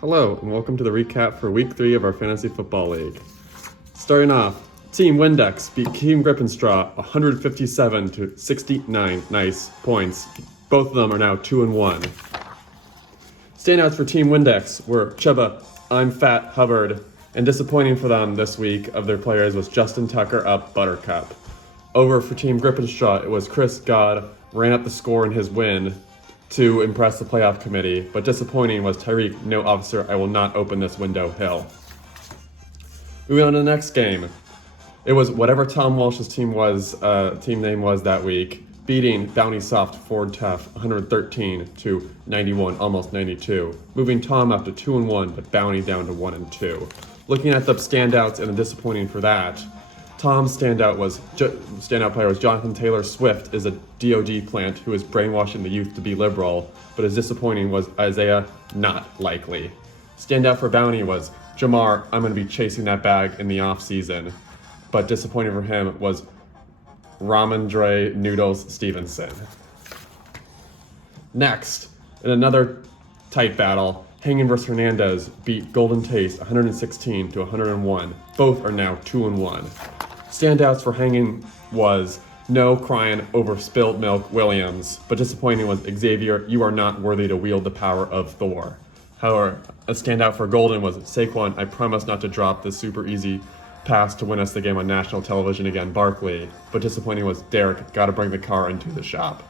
Hello, and welcome to the recap for Week 3 of our Fantasy Football League. Starting off, Team Windex beat Team Grippenstraw 157 to 69. Nice points. Both of them are now 2-1. Standouts for Team Windex were Chuba, I'm Fat, Hubbard, and disappointing for them this week of their players was Justin Tucker up Buttercup. Over for Team Grippenstraw, it was Chris God ran up the score in his win to impress the playoff committee, but disappointing was Tyreek, no officer, I will not open this window, Hill. Moving on to the next game. It was whatever Tom Walsh's team name was that week, beating Bounty Soft Ford Tough 113 to 91, almost 92, moving Tom up to 2-1, but Bounty down to 1-2. Looking at the standouts and the disappointing for that, Tom's standout player was Jonathan Taylor Swift, is a DOD plant who is brainwashing the youth to be liberal, but his disappointing was Isaiah, not likely. Standout for Bounty was Jamar, I'm going to be chasing that bag in the offseason, but disappointing for him was Ramondre Noodles Stevenson. Next, in another tight battle, Hangin vs. Hernandez beat Golden Taste 116 to 101. Both are now 2-1. Standouts for Hangin was no crying over spilled milk Williams, but disappointing was Xavier, you are not worthy to wield the power of Thor. However, a standout for Golden was Saquon, I promise not to drop this super easy pass to win us the game on national television again, Barkley, but disappointing was Derek, gotta bring the car into the shop.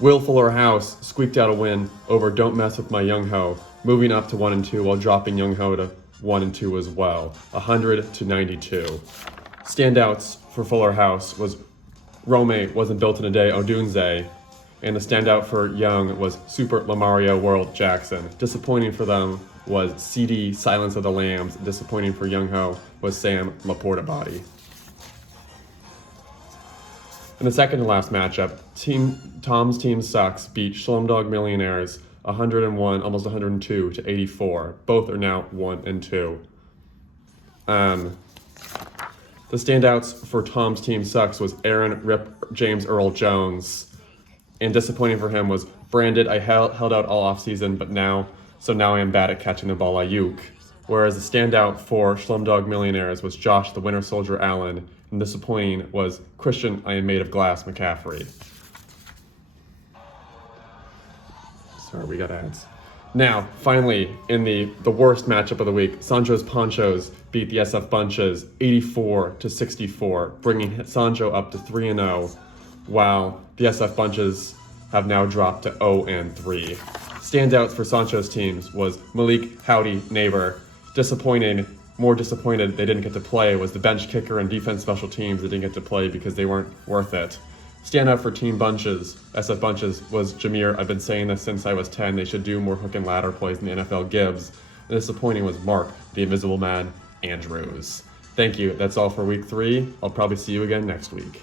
Will Fuller House squeaked out a win over Don't Mess With My Young Ho, moving up to 1-2 while dropping Young Ho to 1-2 as well, 100 to 92. Standouts for Fuller House was Rome wasn't built in a day, Odunze, and the standout for Young was Super Lamario World Jackson. Disappointing for them was CD Silence of the Lambs. Disappointing for Young Ho was Sam Laporta Body. In the second to last matchup, Tom's Team Sucks beat Slumdog Millionaires 101, almost 102 to 84. Both are now 1-2. The standouts for Tom's Team Sucks was Aaron Rip James Earl Jones. And disappointing for him was Branded, I held out all offseason, but now I am bad at catching the ball Ayuk. Whereas the standout for Slumdog Millionaires was Josh the Winter Soldier Allen, and disappointing was Christian, I am made of glass McCaffrey. Sorry, we got ads. Now, finally, in the worst matchup of the week, Sancho's Ponchos beat the SF Bunches 84 to 64, bringing Sancho up to 3-0, while the SF Bunches have now dropped to 0-3. Standouts for Sancho's teams was Malik Howdy Neighbor. More disappointed they didn't get to play was the bench kicker and defense special teams that didn't get to play because they weren't worth it. Standout for Team Bunches, SF Bunches, was Jameer. I've been saying this since I was 10. They should do more hook and ladder plays in the NFL Gibbs. And disappointing was Mark, the Invisible Man, Andrews. Thank you. That's all for Week 3. I'll probably see you again next week.